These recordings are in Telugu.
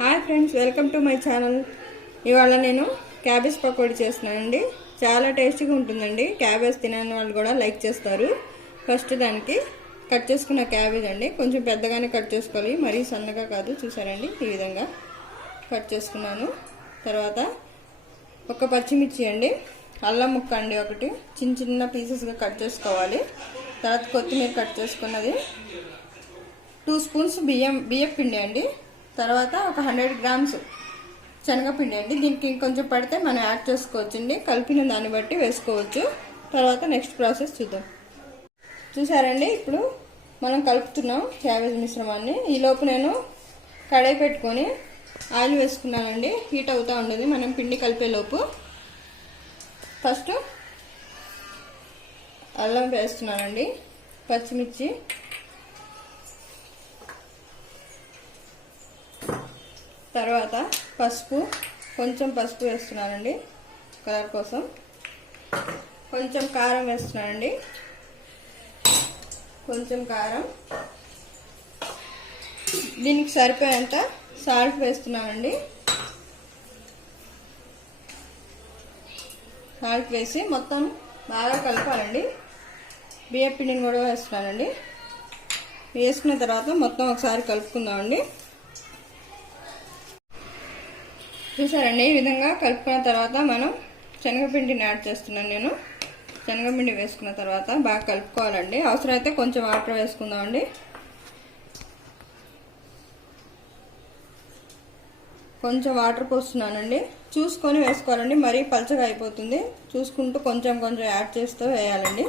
Hi friends, welcome to my channel. ఇవాళ నేను క్యాబేజ్ పకోడీ చేస్తున్నానండి. చాలా టేస్టీగా ఉంటుందండి. క్యాబేజ్ తినని వాళ్ళు కూడా లైక్ చేస్తారు. ఫస్ట్ దానికి కట్ చేసుకున్న క్యాబేజ్ అండి, కొంచెం పెద్దగానే కట్ చేసుకోవాలి, మరీ సన్నగా కాదు. చూసారండి, ఈ విధంగా కట్ చేసుకున్నాను. తర్వాత ఒక పచ్చిమిర్చి అండి, అల్లం ముక్క అండి ఒకటి, చిన్న చిన్న పీసెస్గా కట్ చేసుకోవాలి. తర్వాత కొత్తిమీర కట్ చేసుకున్నది, 2 స్పూన్స్ బియ్యం పిండి అండి. తర్వాత ఒక 100 గ్రామ్స్ శనగపిండి అండి. దీనికి ఇంకొంచెం పడితే మనం యాడ్ చేసుకోవచ్చండి, కలిపిన దాన్ని బట్టి వేసుకోవచ్చు. తర్వాత నెక్స్ట్ ప్రాసెస్ చూద్దాం. చూసారండి, ఇప్పుడు మనం కలుపుతున్నాం క్యాబేజ్ మిశ్రమాన్ని. ఈలోపు నేను కడాయి పెట్టుకొని ఆయిల్ వేసుకున్నానండి. హీట్ అవుతూ ఉండదు మనం పిండి కలిపేలోపు. ఫస్ట్ అల్లం వేస్తున్నానండి, పచ్చిమిర్చి, తర్వాత పసుపు, కొంచెం పసుపు వేస్తున్నానండి కలర్ కోసం. కొంచెం కారం వేస్తున్నానండి, కొంచెం కారం. దీనికి సరిపోయేంత సాల్ట్ వేస్తున్నానండి. సాల్ట్ వేసి మొత్తం బాగా కలపాలండి. బియ్యం పిండిని కూడా వేస్తున్నానండి. వేసుకున్న తర్వాత మొత్తం ఒకసారి కలుపుకుందామండి. చూసారండి, ఈ విధంగా కలుపుకున్న తర్వాత మనం శనగపిండిని యాడ్ చేస్తున్నాను నేను. శనగపిండి వేసుకున్న తర్వాత బాగా కలుపుకోవాలండి. అవసరమైతే కొంచెం వాటర్ వేసుకుందామండి. కొంచెం వాటర్ పోస్తున్నానండి, చూసుకొని వేసుకోవాలండి, మరీ పలచగా అయిపోతుంది. చూసుకుంటూ కొంచెం కొంచెం యాడ్ చేస్తూ వేయాలండి.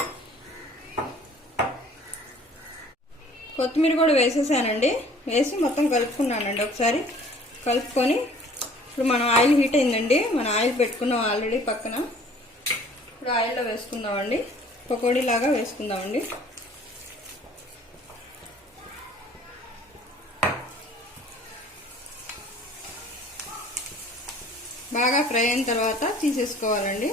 కొత్తిమీర కూడా వేసేసానండి. వేసి మొత్తం కలుపుకున్నానండి. ఒకసారి కలుపుకొని ఇప్పుడు మన ఆయిల్ హీట్ అయిందండి. మన ఆయిల్ పెట్టుకున్నాం ఆల్రెడీ పక్కన. ఇప్పుడు ఆయిల్లో వేసుకుందామండి, పకోడీ లాగా వేసుకుందామండి. బాగా ఫ్రై అయిన తర్వాత తీసేసుకోవాలండి.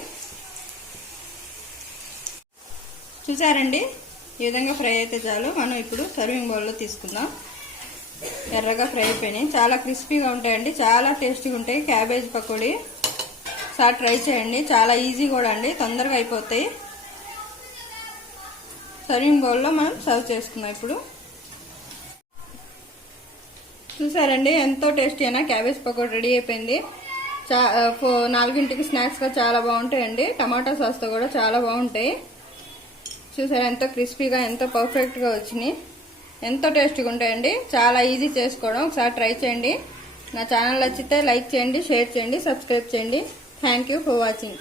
చూసారండి, ఈ విధంగా ఫ్రై అయితే చాలు. మనం ఇప్పుడు సర్వింగ్ బౌల్లో తీసుకుందాం. ఎర్రగా ఫ్రై అయిపోయినాయి, చాలా క్రిస్పీగా ఉంటాయండి, చాలా టేస్టీగా ఉంటాయి క్యాబేజ్ పకోడీ. ఒకసారి ట్రై చేయండి, చాలా ఈజీ కూడా అండి, తొందరగా అయిపోతాయి. సర్వింగ్ బౌల్లో మనం సర్వ్ చేసుకుందాం. ఇప్పుడు చూసారండి, ఎంతో టేస్టీ అయినా క్యాబేజ్ పకోడీ రెడీ అయిపోయింది. 4ంటికి స్నాక్స్గా చాలా బాగుంటాయండి. టమాటా సాస్తో కూడా చాలా బాగుంటాయి. చూసారా, ఎంతో క్రిస్పీగా, ఎంతో పర్ఫెక్ట్గా వచ్చినాయి, ఎంతో టేస్టీగా ఉంటాయండి. చాలా ఈజీ చేసుకోవడం. ఒకసారి ట్రై చేయండి. నా ఛానల్ నచ్చితే లైక్ చేయండి, షేర్ చేయండి, సబ్స్క్రైబ్ చేయండి. Thank you for watching.